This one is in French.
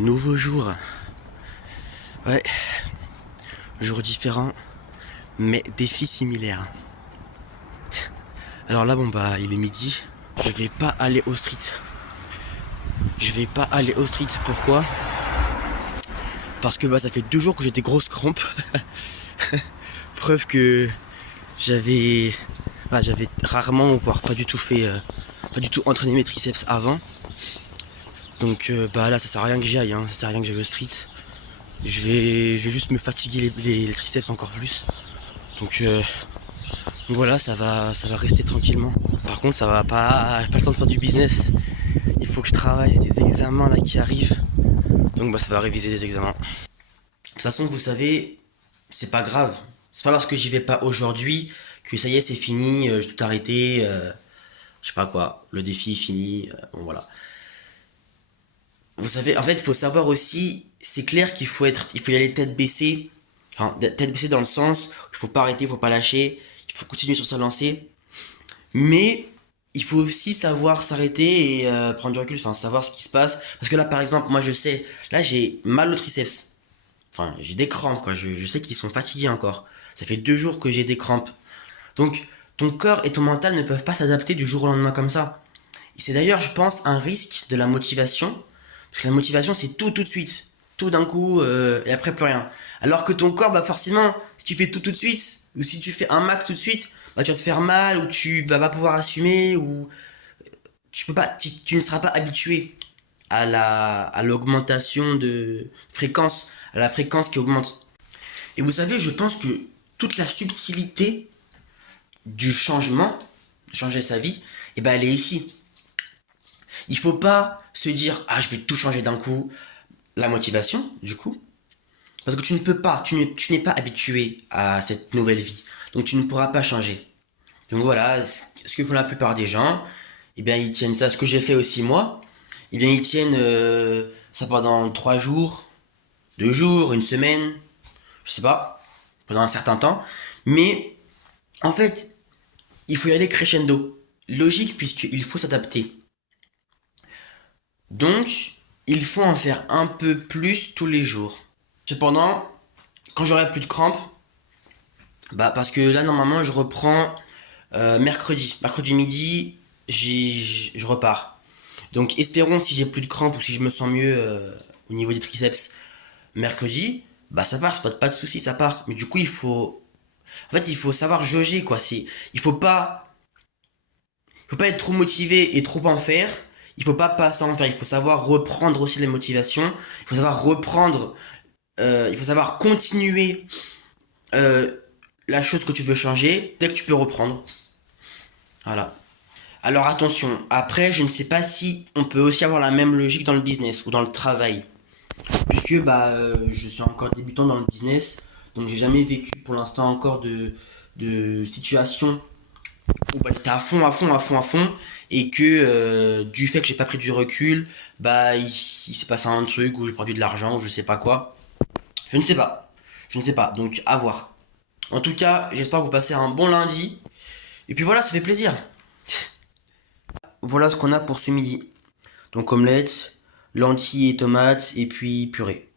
Nouveau jour. Ouais. Jour différent, mais défi similaire. Alors là, bon bah, il est midi. Je vais pas aller au street. Pourquoi? Parce que bah, ça fait 2 jours que j'ai des grosses crampes. Preuve que j'avais rarement, voire pas du tout pas du tout entraîné mes triceps avant. Donc bah là, ça sert à rien que j'y aille, hein. Ça sert à rien que j'aille au street. Je vais juste me fatiguer les triceps encore plus. Donc voilà, ça va rester tranquillement. Par contre, ça va pas, j'ai pas le temps de faire du business. Il faut que je travaille, il y a des examens là qui arrivent. Donc bah ça va réviser les examens. De toute façon, vous savez, c'est pas grave. C'est pas parce que j'y vais pas aujourd'hui que ça y est, c'est fini, je dois tout arrêter. Je sais pas quoi, le défi est fini. Bon voilà. Vous savez, en fait, il faut savoir aussi, c'est clair il faut y aller tête baissée. Enfin, tête baissée dans le sens, il faut pas arrêter, il faut pas lâcher, il faut continuer sur sa lancée. Mais il faut aussi savoir s'arrêter et prendre du recul, enfin savoir ce qui se passe. Parce que là, par exemple, moi je sais, là j'ai mal au triceps. Enfin, j'ai des crampes, quoi. Je sais qu'ils sont fatigués encore. Ça fait 2 jours que j'ai des crampes. Donc, ton corps et ton mental ne peuvent pas s'adapter du jour au lendemain comme ça. Et c'est d'ailleurs, je pense, un risque de la motivation. Parce que la motivation, c'est tout de suite. Tout d'un coup, et après plus rien. Alors que ton corps, bah forcément, si tu fais tout de suite, ou si tu fais un max tout de suite, bah tu vas te faire mal, ou tu vas pas pouvoir assumer, ou tu ne seras pas habitué à l'augmentation de fréquence, à la fréquence qui augmente. Et vous savez, je pense que toute la subtilité du changement, de changer sa vie, et ben elle est ici. Il faut pas se dire ah je vais tout changer d'un coup, la motivation du coup, parce que tu ne peux pas, tu n'es pas habitué à cette nouvelle vie, donc tu ne pourras pas changer. Donc voilà, ce que font la plupart des gens, eh bien ils tiennent ça, ce que j'ai fait aussi moi, eh bien ils tiennent ça pendant 3 jours, 2 jours, une semaine, je sais pas, pendant un certain temps, mais en fait il faut y aller crescendo, logique puisqu'il faut s'adapter. Donc, il faut en faire un peu plus tous les jours. Cependant, quand j'aurai plus de crampes, bah parce que là normalement je reprends mercredi. Mercredi midi, je repars. Donc espérons si j'ai plus de crampes ou si je me sens mieux au niveau des triceps mercredi, bah ça part, pas de soucis, ça part. Mais du coup il faut savoir jauger quoi. Il faut pas être trop motivé et trop en faire. Il faut pas s'en faire. Il faut savoir reprendre aussi les motivations. Il faut savoir reprendre. Il faut savoir continuer euh, la chose que tu veux changer dès que tu peux reprendre. Voilà. Alors attention. Après, je ne sais pas si on peut aussi avoir la même logique dans le business ou dans le travail, puisque bah je suis encore débutant dans le business, donc j'ai jamais vécu pour l'instant encore de situation où bah, t'es à fond, et que du fait que j'ai pas pris du recul, bah il s'est passé un truc où j'ai perdu de l'argent ou je sais pas quoi. Je ne sais pas. Je ne sais pas, donc à voir. En tout cas, j'espère que vous passez un bon lundi. Et puis voilà, ça fait plaisir. Voilà ce qu'on a pour ce midi. Donc omelette, lentilles et tomates, et puis purée.